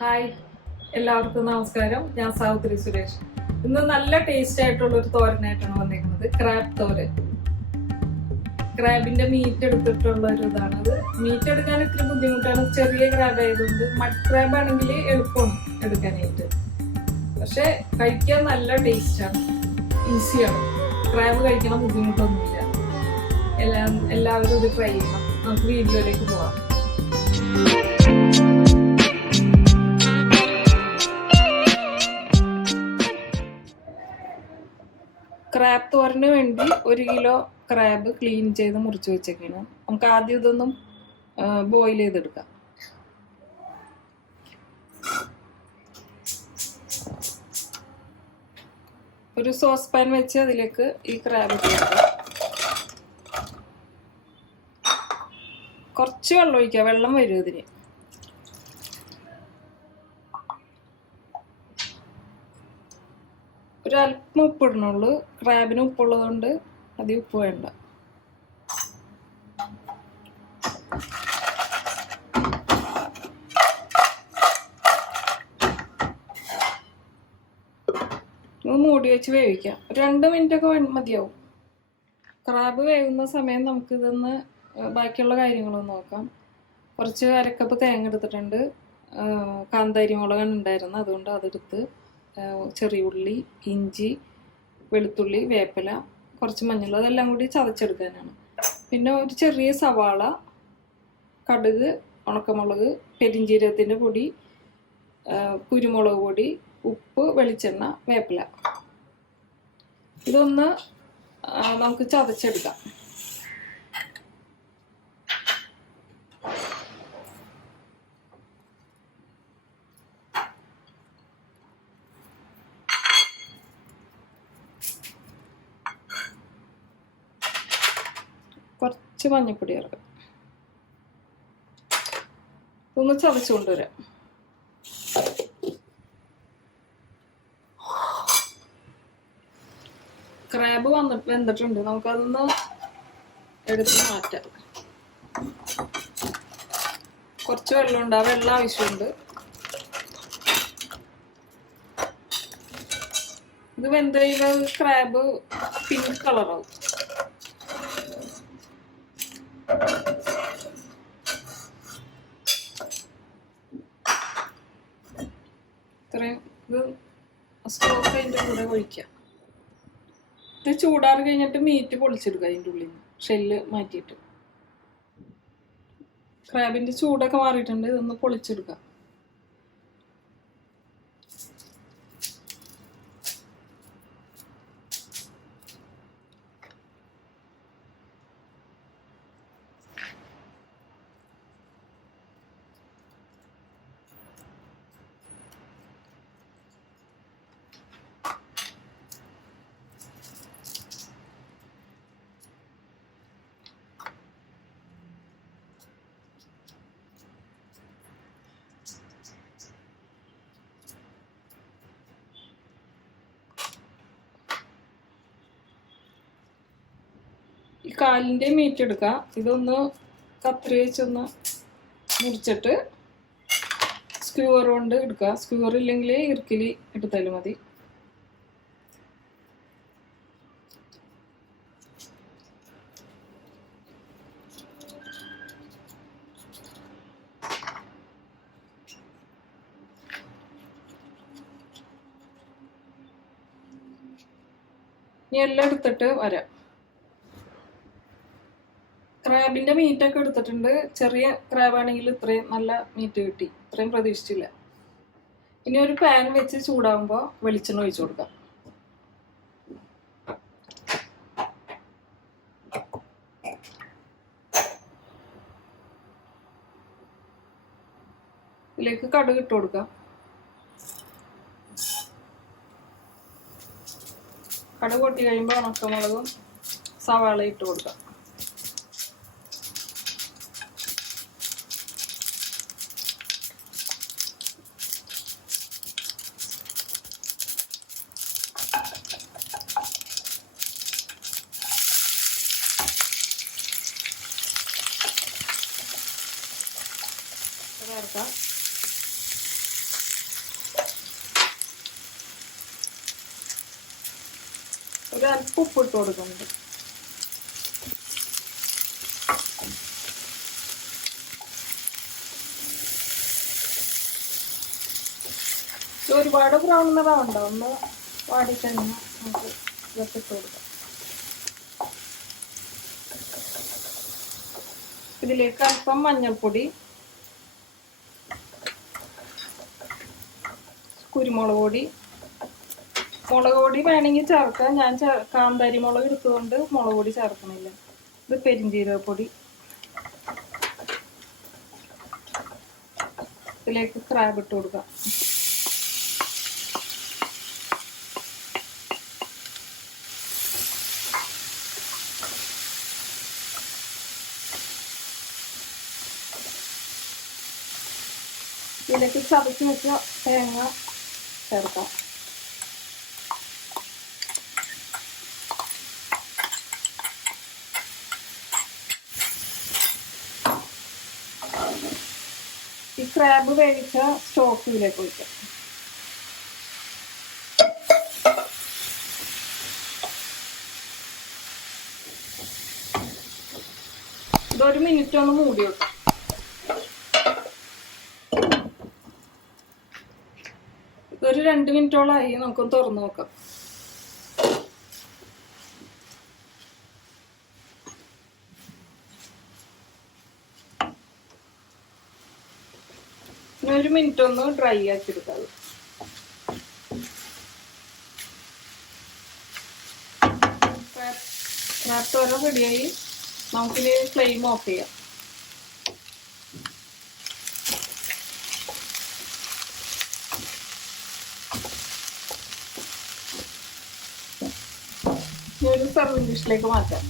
Hi, എല്ലാവർക്കും നമസ്കാരം. ഞാൻ സാവിത്രി സുരേഷ്. ഇന്ന് നല്ല ടേസ്റ്റ് ആയിട്ടുള്ള ഒരു തോരനായിട്ടാണ് വന്നിരിക്കുന്നത്. ക്രാബ് തോരൻ. ക്രാബിന്റെ മീറ്റ് എടുത്തിട്ടുള്ള ഒരു ഇതാണത്. മീറ്റ് എടുക്കാൻ ഇത്തിരി ബുദ്ധിമുട്ടാണ്, ചെറിയ ക്രാബ് ആയതുകൊണ്ട്. മഡ് ക്രാബ് ആണെങ്കിൽ എളുപ്പമാണ് എടുക്കാനായിട്ട്, പക്ഷെ കഴിക്കാൻ നല്ല ടേസ്റ്റാണ്, ഈസിയാണ്. ക്രാബ് കഴിക്കണം, ബുദ്ധിമുട്ടൊന്നുമില്ല. എല്ലാവരും ഇത് ട്രൈ ചെയ്യണം. നമുക്ക് വീഡിയോയിലേക്ക് പോവാം. ക്രാബ് തോരന് വേണ്ടി 1 കിലോ ക്രാബ് ക്ലീൻ ചെയ്ത് മുറിച്ച് വെച്ചേക്കാണ്. നമുക്ക് ആദ്യം ഇതൊന്നും ബോയിൽ ചെയ്തെടുക്കാം. ഒരു സോസ് പാൻ വെച്ച് അതിലേക്ക് ഈ ക്രാബ് ചേർക്കാം. കുറച്ച് വെള്ളം ഒഴിക്കുക, വെള്ളം വരും ഇതിന്. ഒരല്പം ഉപ്പ് ഇടണുള്ളൂ. ക്രാബിന് ഉപ്പുള്ളതുകൊണ്ട് അധികം ഉപ്പ് വേണ്ട. മൂടി വെച്ച് വേവിക്കാം. 2 മിനിറ്റൊക്കെ മതിയാവും. ക്രാബ് വേവുന്ന സമയം നമുക്കിതൊന്ന് ബാക്കിയുള്ള കാര്യങ്ങളൊന്ന് നോക്കാം. കുറച്ച് അരക്കപ്പ് തേങ്ങ എടുത്തിട്ടുണ്ട്. കാന്താരി മുളകാണ് ഉണ്ടായിരുന്നു, അതുകൊണ്ട് അതെടുത്ത് ചെറിയ ഉള്ളി, ഇഞ്ചി, വെളുത്തുള്ളി, വേപ്പില, കുറച്ച് മഞ്ഞൾ, അതെല്ലാം കൂടി ചതച്ചെടുക്കാനാണ്. പിന്നെ ഒരു ചെറിയ സവാള, കടുക്, ഉണക്കമുളക്, പെരിഞ്ചീരകത്തിൻ്റെ പൊടി, കുരുമുളക് പൊടി, ഉപ്പ്, വെളിച്ചെണ്ണ, വേപ്പില. ഇതൊന്ന് നമുക്ക് ചതച്ചെടുക്കാം. കുറച്ച് മഞ്ഞൾപ്പൊടി ഇറക്കാം. ഒന്ന് ചതച്ച് കൊണ്ടുവരാം. ക്രാബ് വെന്തിട്ടുണ്ട്. നമുക്കതൊന്ന് എടുത്ത് മാറ്റാം. കുറച്ച് വെള്ളമുണ്ട്, ആ വെള്ളം ആവശ്യമുണ്ട്. ഇത് വെന്ത് കഴിയുമ്പോൾ ക്രാബ് പിങ്ക് കളറാവും. ഇത്രയും ഇത് സ്റ്റോക്ക് അതിൻ്റെ കൂടെ ഒഴിക്കാം. ഇത് ചൂടാറി കഴിഞ്ഞിട്ട് മീറ്റ് പൊളിച്ചെടുക്കുക. അതിൻ്റെ ഉള്ളിൽ നിന്ന് ഷെല്ല് മാറ്റിയിട്ട്. ക്രാബിൻ്റെ ചൂടൊക്കെ മാറിയിട്ടുണ്ട്. ഇതൊന്ന് പൊളിച്ചെടുക്കാം. ഈ കാലിൻ്റെ മീറ്റ് എടുക്കുക. ഇതൊന്ന് കത്രി വെച്ചൊന്ന് മുറിച്ചിട്ട് സ്ക്യൂർ കൊണ്ട് എടുക്കുക. സ്ക്യൂർ ഇല്ലെങ്കിൽ ഇറുക്കിൽ എടുത്താലും മതി. ഇനി എല്ലാം എടുത്തിട്ട് വരാം. ക്രാബിൻ്റെ മീറ്റൊക്കെ എടുത്തിട്ടുണ്ട്. ചെറിയ ക്രാബാണെങ്കിൽ ഇത്രയും നല്ല മീറ്റ് കിട്ടി. ഇത്രയും പ്രതീക്ഷിച്ചില്ല. ഇനി ഒരു പാൻ വെച്ച് ചൂടാകുമ്പോൾ വെളിച്ചെണ്ണ ഒഴിച്ചു കൊടുക്കാം. ഇതിലേക്ക് കടുക് ഇട്ട് കൊടുക്കാം. കടുക് പൊട്ടി കഴിയുമ്പോൾ ഉണക്കമുളകും സവാള ഇട്ട് കൊടുക്കാം. ചേർക്കാം. ഒരു അല്പം ഉപ്പ് ഇട്ട് കൊടുക്കുന്നുണ്ട്. ഒരുപാട് ബ്രൗൺ നിറാവണ്ട, ഒന്ന് വാടി തന്നെ നമുക്ക് ഇതൊക്കെ ഇട്ട് കൊടുക്കാം. ഇതിലേക്ക് അല്പം മഞ്ഞൾപ്പൊടി, കുരുമുളക് പൊടി, മുളക് പൊടി വേണമെങ്കിൽ ചേർക്കാം. ഞാൻ കാന്താരി മുളക് എടുത്തുകൊണ്ട് മുളക് പൊടി ചേർക്കണില്ല. ഇത് പെരിഞ്ജീരകപ്പൊടി. ഇതിലേക്ക് ക്രാബ് ഇട്ട് കൊടുക്കാം. ഇതിലേക്ക് ചതച്ച് വെച്ച തേങ്ങ ചേർക്കാം. ഈ ക്രാബ് വേവിച്ച സ്റ്റോക്ക് ഇതിലേക്ക് ഒഴിക്കാം. ഇതൊരു മിനിറ്റ് ഒന്ന് മൂടി വെക്കാം. ഒരു 2 മിനിറ്റോളായി. നമുക്കൊന്ന് തുറന്നു നോക്കാം. ഇനി 1 മിനിറ്റ് ഒന്ന് ഡ്രൈ ആക്കി എടുക്കാം. നേരത്തോടെ റെഡിയായി. നമുക്കിനി ഫ്ലെയിം ഓഫ് ചെയ്യാം. ഒരു സർവിംഗ് ഡിഷിലേക്ക് മാറ്റാം.